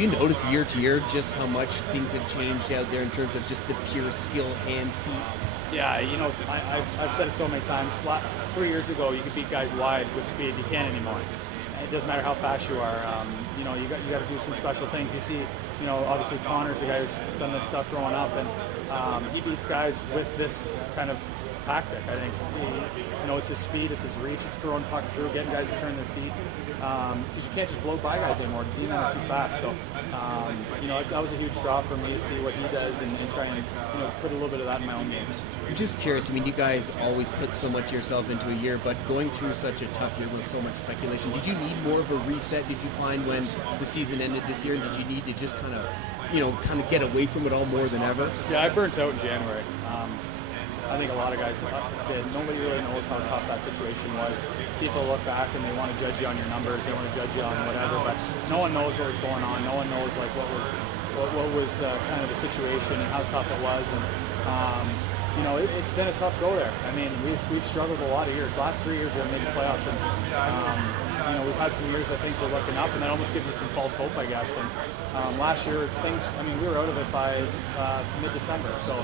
you notice year to year just how much things have changed out there in terms of just the pure skill, hands, feet? Yeah, you know, I've said it so many times. 3 years ago, you could beat guys wide with speed. You can't anymore. It doesn't matter how fast you are. You know, you got to do some special things. You see, you know, obviously Connor's the guy who's done this stuff growing up, and he beats guys with this kind of tactic. I think you know, it's his speed, it's his reach, it's throwing pucks through, getting guys to turn their feet. Because you can't just blow by guys anymore. The D-men are too fast. So, you know, that was a huge draw for me to see what he does and try and, you know, put a little bit of that in my own game. I'm just curious. I mean, you guys always put so much of yourself into a year, but going through such a tough year with so much speculation, did you need more of a reset? Did you find when the season ended this year, and did you need to just kind of get away from it all more than ever? Yeah, I burnt out in January. I think a lot of guys did. Nobody really knows how tough that situation was. People look back and they want to judge you on your numbers, they want to judge you on whatever, but no one knows what was going on. No one knows like what was kind of the situation and how tough it was. And you know, it's been a tough go there. I mean, we've struggled a lot of years. Last 3 years we haven't made the playoffs, and you know, we've had some years that things were looking up, and that almost gives you some false hope, I guess. And last year, things. I mean, we were out of it by mid-December, so.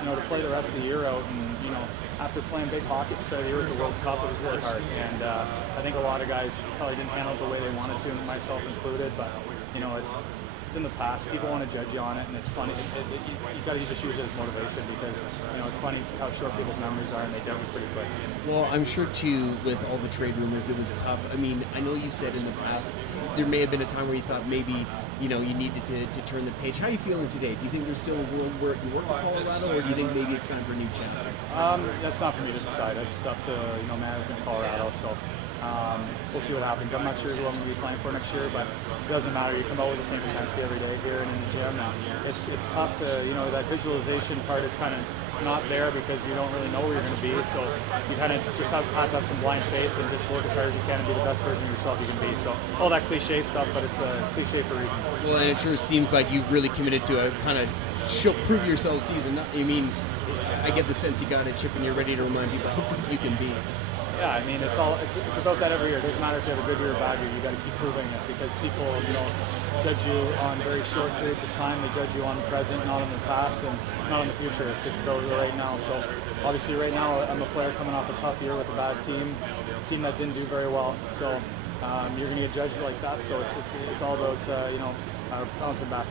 You know, to play the rest of the year out, and you know, after playing big hockey at the start of the year with the World Cup, it was really hard. And I think a lot of guys probably didn't handle it the way they wanted to, myself included. But you know, it's in the past. People want to judge you on it, and it's funny. You got to just use it as motivation, because you know, it's funny how short people's memories are, and they doubt you pretty quick. Well, I'm sure too, with all the trade rumors, it was tough. I mean, I know you said in the past there may have been a time where you thought maybe, you know, you needed to turn the page. How are you feeling today? Do you think there's still a world where you work with Colorado, or do you think maybe it's time for a new chapter? That's not for me to decide. It's up to, you know, management in Colorado. So we'll see what happens. I'm not sure who I'm going to be playing for next year, but it doesn't matter. You come out with the same intensity every day here and in the gym. Now it's tough to, you know, that visualization part is kind of not there because you don't really know where you're going to be. So you kind of just have to have some blind faith and just work as hard as you can and be the best version of yourself you can be. So all that cliche stuff, but it's a cliche for a reason. Well, and it sure seems like you've really committed to a kind of prove yourself season. I mean, I get the sense you got a chip and you're ready to remind people how good you can be. Yeah, I mean, it's about that every year. It doesn't matter if you have a good year or a bad year. You got to keep proving it, because people, you know, judge you on very short periods of time. They judge you on the present, not on the past, and not on the future. It's about the right now. So obviously, right now, I'm a player coming off a tough year with a bad team, a team that didn't do very well. So you're going to get judged like that. So it's all about you know, bouncing back.